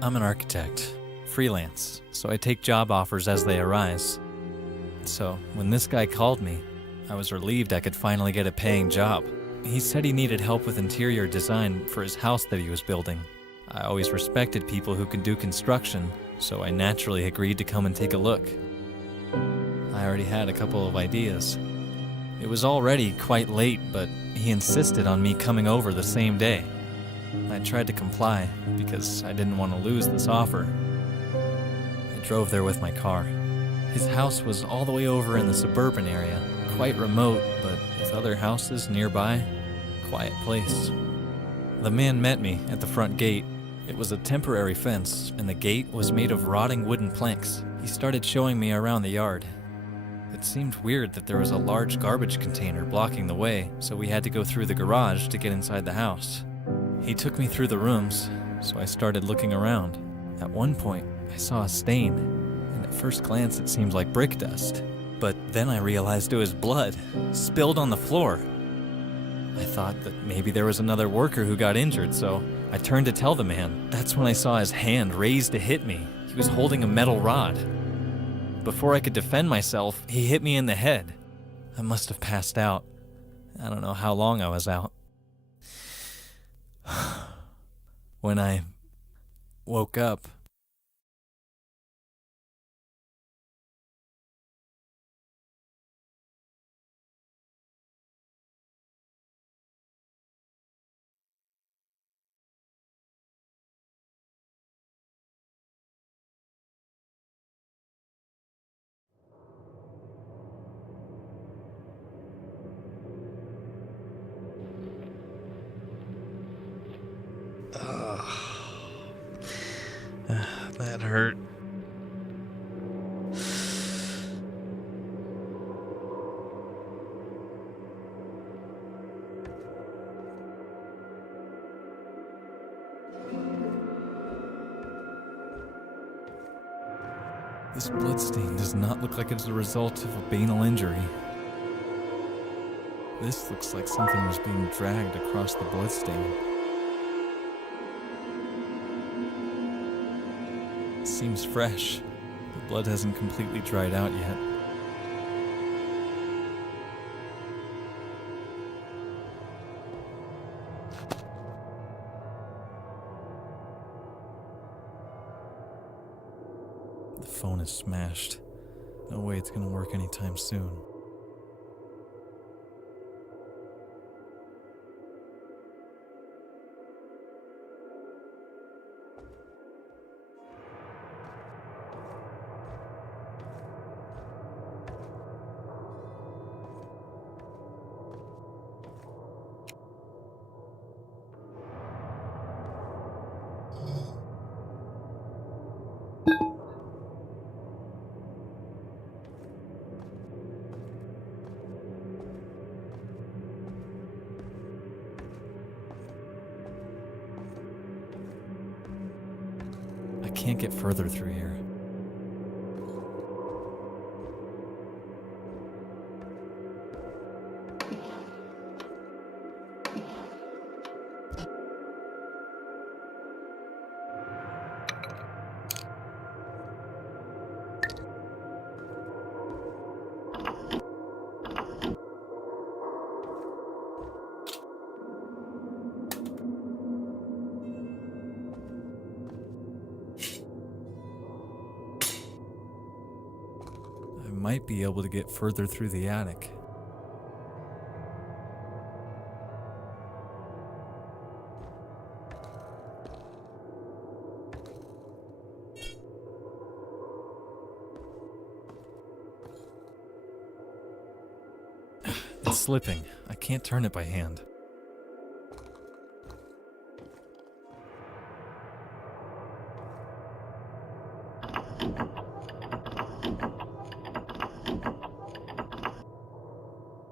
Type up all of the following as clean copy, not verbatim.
I'm an architect, freelance, so I take job offers as they arise. So when this guy called me, I was relieved I could finally get a paying job. He said he needed help with interior design for his house that he was building. I always respected people who can do construction, so I naturally agreed to come and take a look. I already had a couple of ideas. It was already quite late, but he insisted on me coming over the same day. I tried to comply because I didn't want to lose this offer. I drove there with my car. His house was all the way over in the suburban area, quite remote, but with other houses nearby, quiet place. The man met me at the front gate. It was a temporary fence, and the gate was made of rotting wooden planks. He started showing me around the yard. It seemed weird that there was a large garbage container blocking the way, so we had to go through the garage to get inside the house. He took me through the rooms, so I started looking around. At one point, I saw a stain, and at first glance it seemed like brick dust. But then I realized it was blood, spilled on the floor. I thought that maybe there was another worker who got injured, so I turned to tell the man. That's when I saw his hand raised to hit me. He was holding a metal rod. Before I could defend myself, he hit me in the head. I must have passed out. I don't know how long I was out. When I woke up, that hurt. This bloodstain does not look like it's the result of a banal injury. This looks like something was being dragged across the bloodstain. It seems fresh. The blood hasn't completely dried out yet. The phone is smashed. No way it's gonna work anytime soon. I can't get further through here. I might be able to get further through the attic. It's slipping. I can't turn it by hand.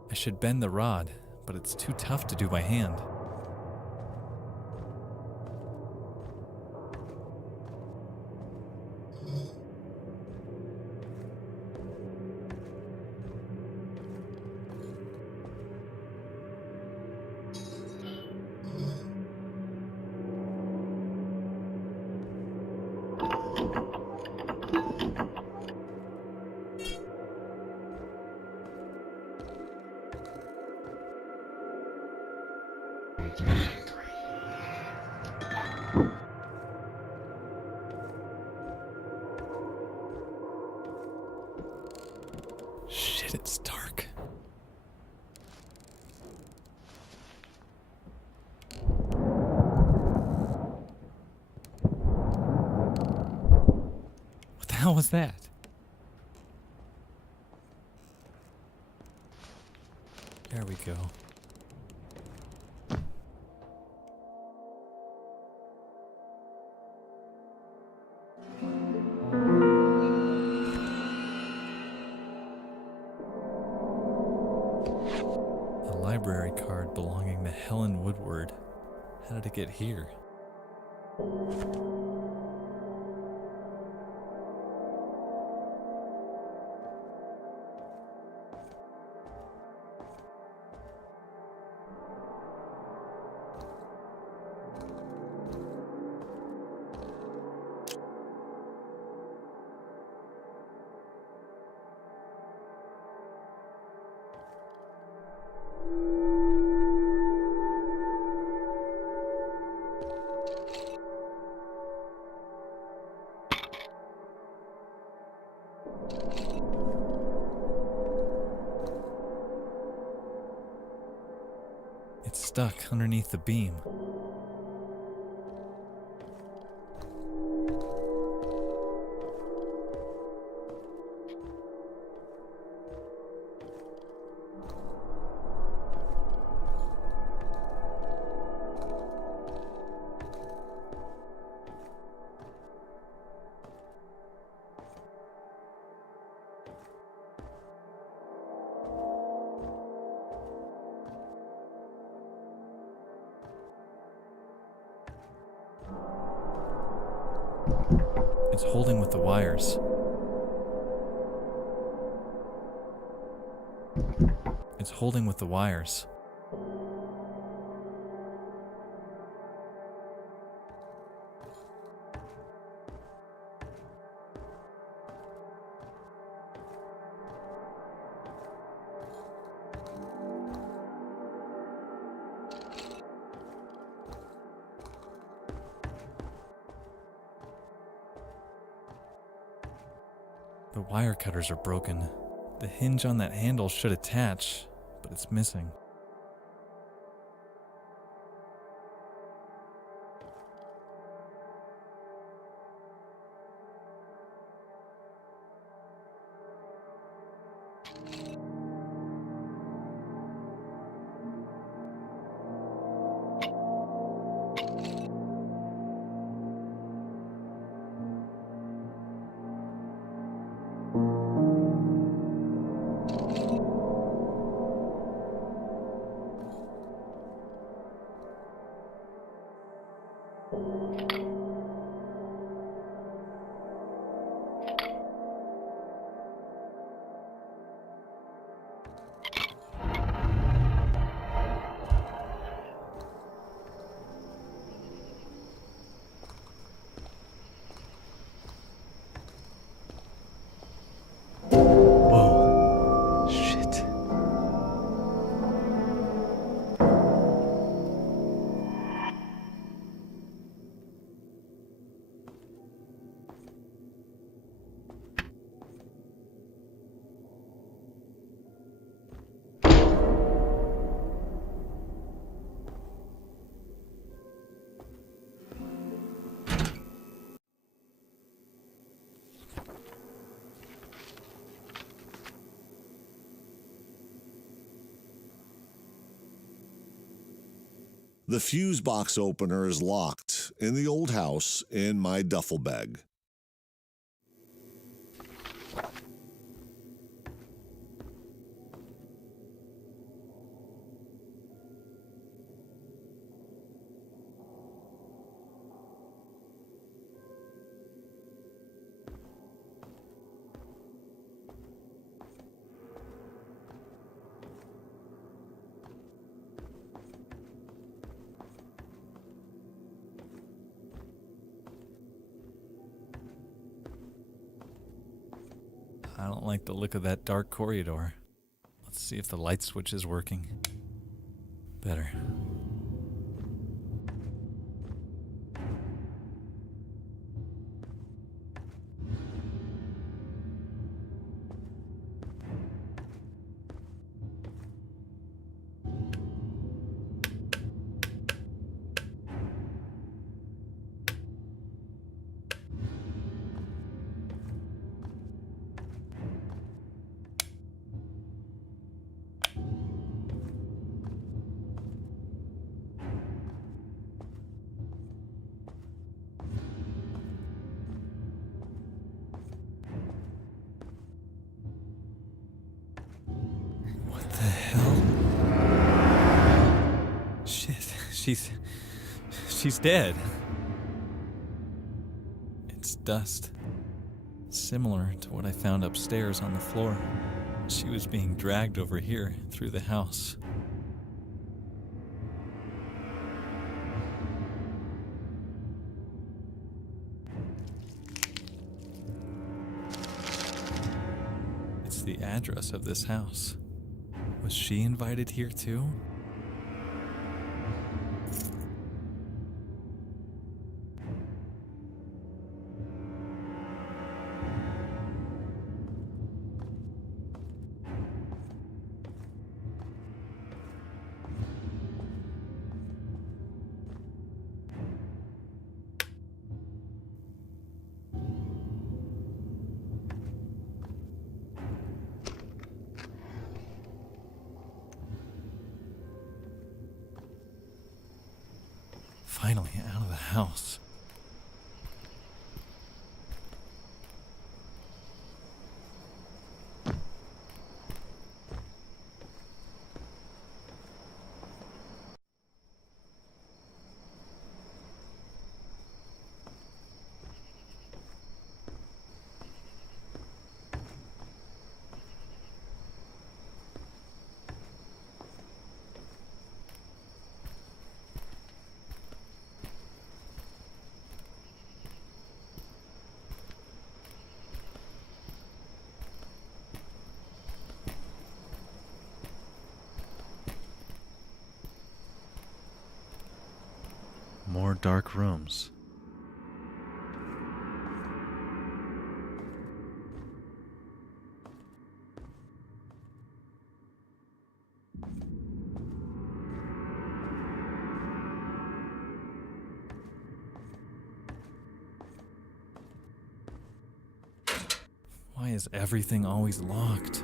I should bend the rod, but it's too tough to do by hand. Shit, it's dark. What the hell was that? There we go. A library card belonging to Helen Woodward. How did it get here? It's stuck underneath the beam. It's holding with the wires. It's holding with the wires. The wire cutters are broken. The hinge on that handle should attach, but it's missing. Whoa. Shit. The fuse box opener is locked in the old house in my duffel bag. I don't like the look of that dark corridor. Let's see if the light switch is working. Better. She's dead. It's dust. Similar to what I found upstairs on the floor. She was being dragged over here through the house. It's the address of this house. Was she invited here too? Finally out of the house. More dark rooms. Why is everything always locked?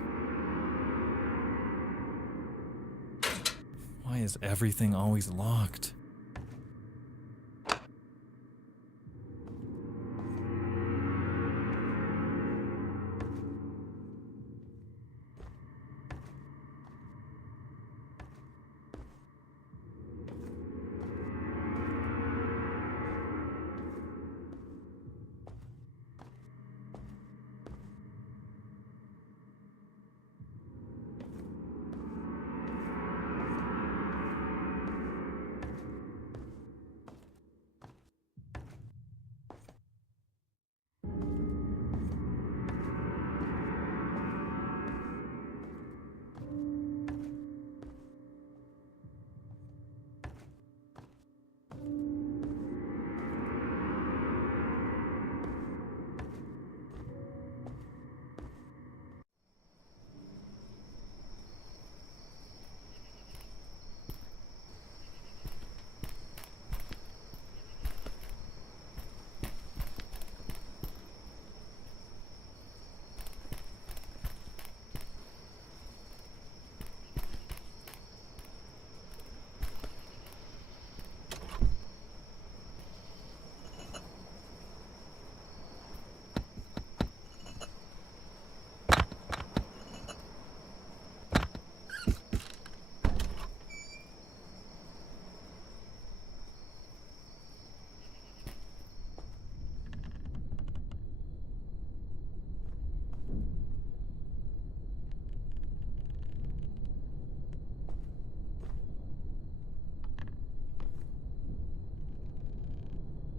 Why is everything always locked?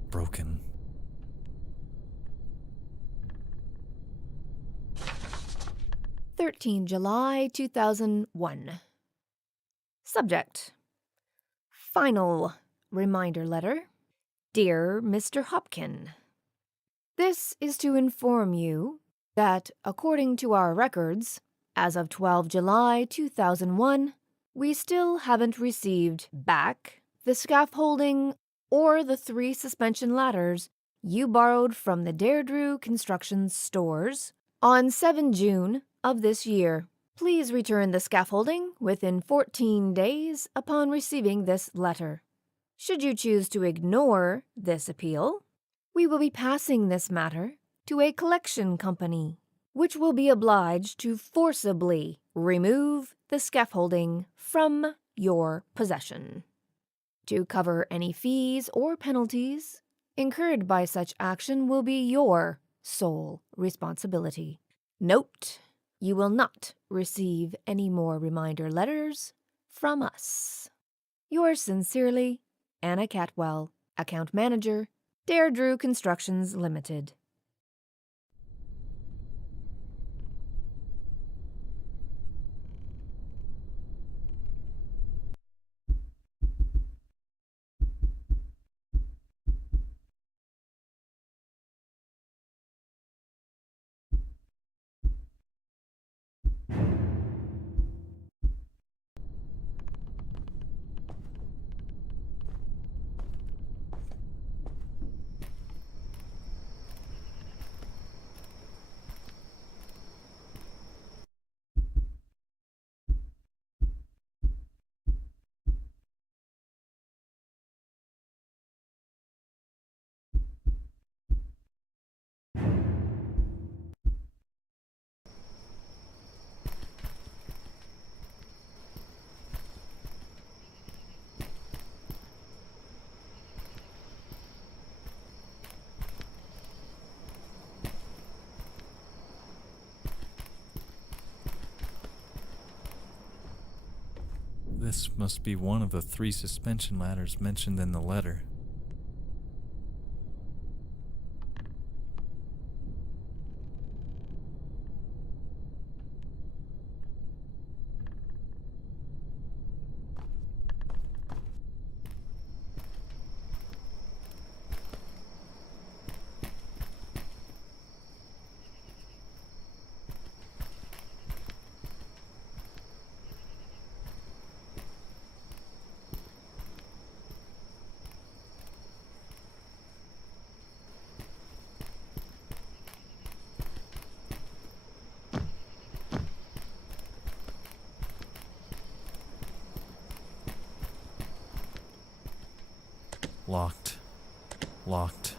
Broken. July 2001. Subject: Final reminder letter. Dear Mr. Hopkin, this is to inform you that, according to our records, as of 12 July 2001, we still haven't received back the scaffolding or the 3 suspension ladders you borrowed from the Deirdre Construction stores on 7 June of this year. Please return the scaffolding within 14 days upon receiving this letter. Should you choose to ignore this appeal, we will be passing this matter to a collection company, which will be obliged to forcibly remove the scaffolding from your possession. To cover any fees or penalties incurred by such action will be your sole responsibility. Note, you will not receive any more reminder letters from us. Yours sincerely, Anna Catwell, Account Manager, Dare Drew Constructions Limited. This must be one of the 3 suspension ladders mentioned in the letter. Locked. Locked.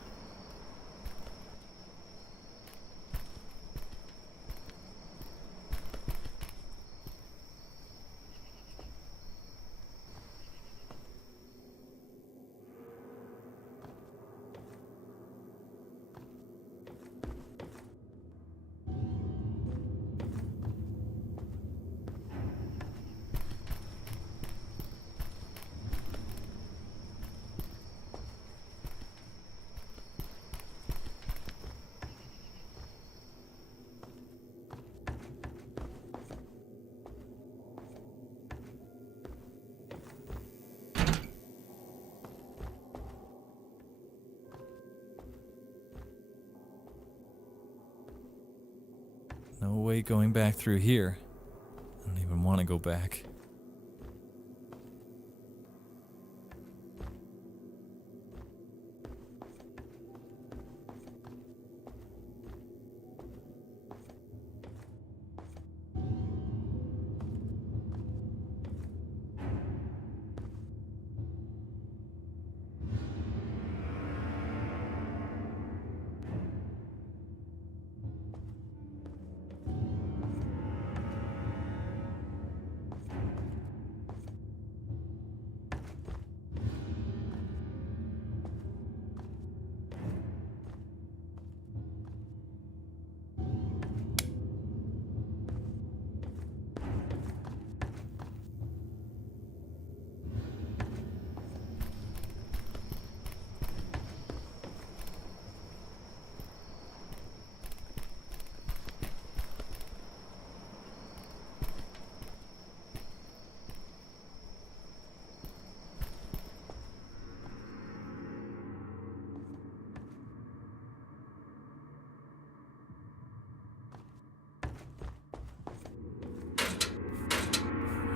No way going back through here. I don't even want to go back.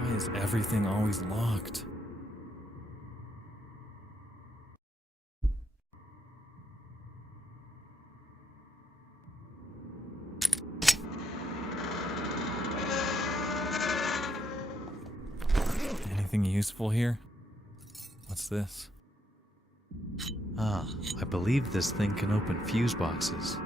Why is everything always locked? Anything useful here? What's this? Ah, I believe this thing can open fuse boxes.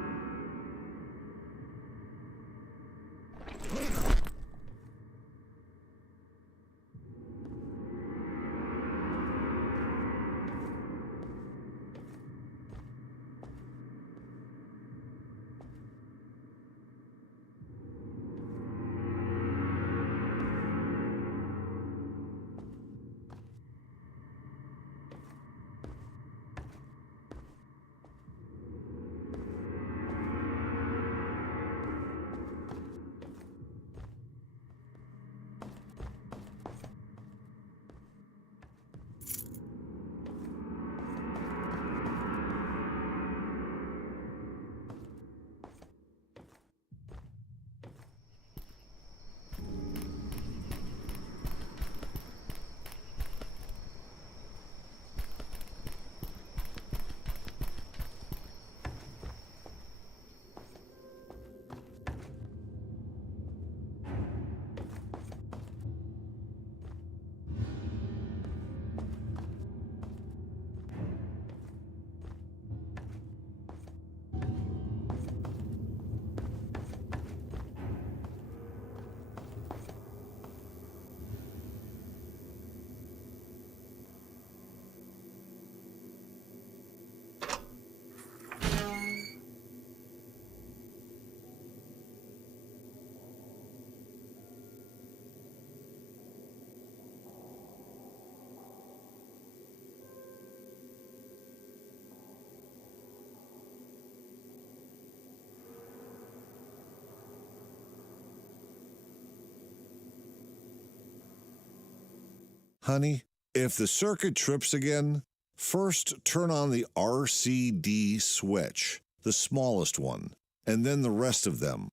Honey, if the circuit trips again, first turn on the RCD switch, the smallest one, and then the rest of them.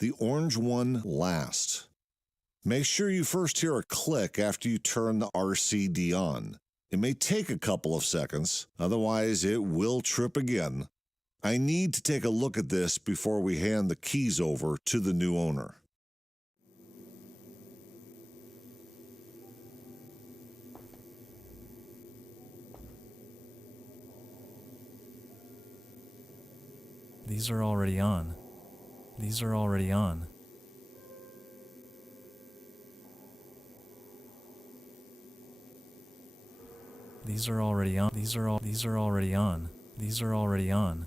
The orange one last. Make sure you first hear a click after you turn the RCD on. It may take a couple of seconds, otherwise it will trip again. I need to take a look at this before we hand the keys over to the new owner. These are already on. These are already on. These are already on. These are already on. These are already on.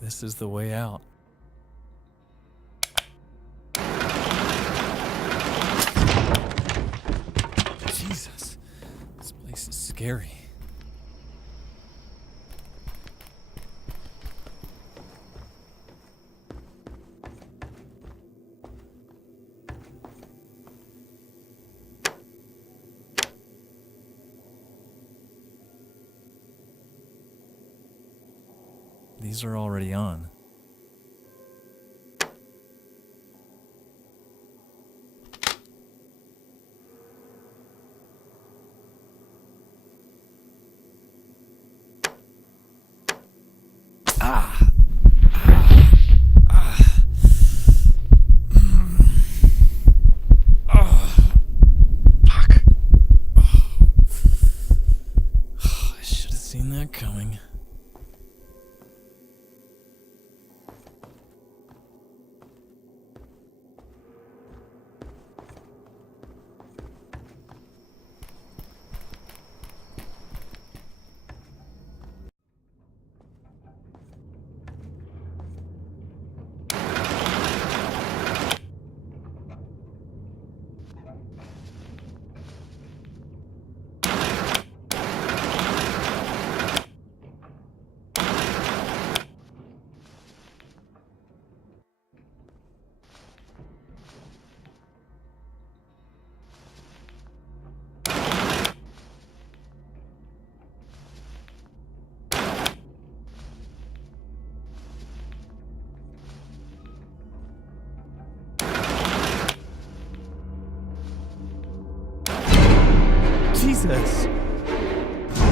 This is the way out. Jesus, this place is scary. These are already on. Fuck. I should have seen that coming. Jesus!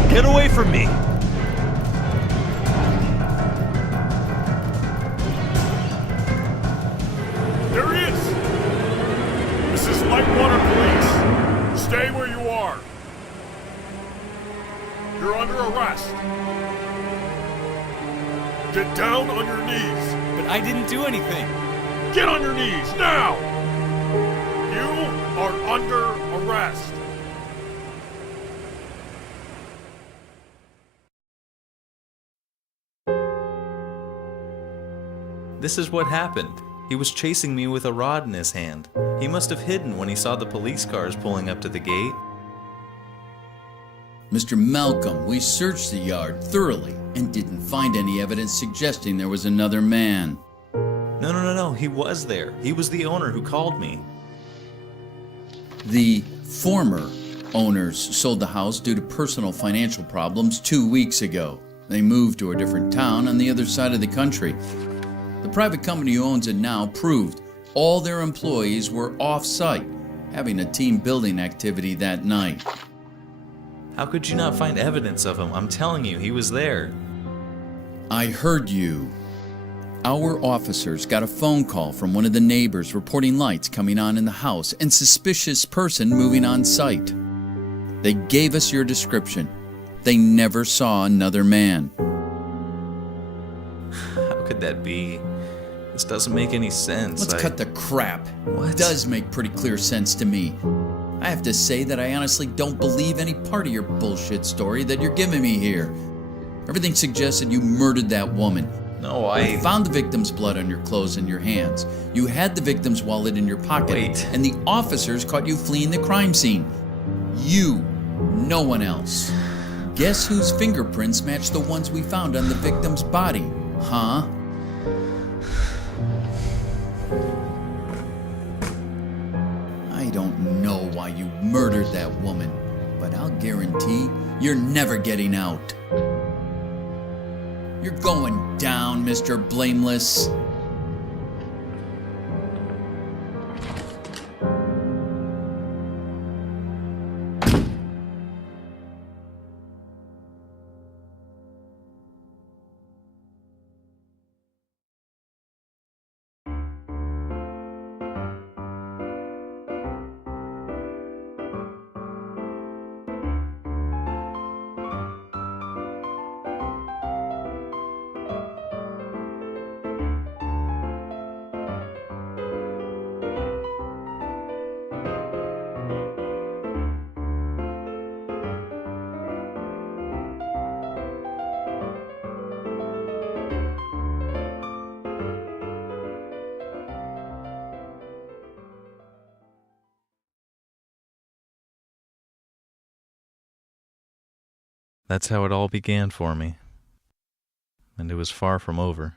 Get away from me! There he is! This is Lightwater Police. Stay where you are. You're under arrest. Get down on your knees. But I didn't do anything! Get on your knees, now! You are under arrest. This is what happened. He was chasing me with a rod in his hand. He must have hidden when he saw the police cars pulling up to the gate. Mr. Malcolm, we searched the yard thoroughly and didn't find any evidence suggesting there was another man. No, he was there. He was the owner who called me. The former owners sold the house due to personal financial problems 2 weeks ago. They moved to a different town on the other side of the country. The private company who owns it now proved all their employees were off-site, having a team building activity that night. How could you not find evidence of him? I'm telling you, he was there. I heard you. Our officers got a phone call from one of the neighbors reporting lights coming on in the house and suspicious person moving on site. They gave us your description. They never saw another man. How could that be? This doesn't make any sense. Let's cut the crap. What? It does make pretty clear sense to me. I have to say that I honestly don't believe any part of your bullshit story that you're giving me here. Everything suggests that you murdered that woman. No, I found the victim's blood on your clothes and your hands. You had the victim's wallet in your pocket. Wait. And the officers caught you fleeing the crime scene. You, no one else. Guess whose fingerprints match the ones we found on the victim's body, huh? I don't know why you murdered that woman, but I'll guarantee you're never getting out. You're going down, Mr. Blameless. That's how it all began for me. And it was far from over.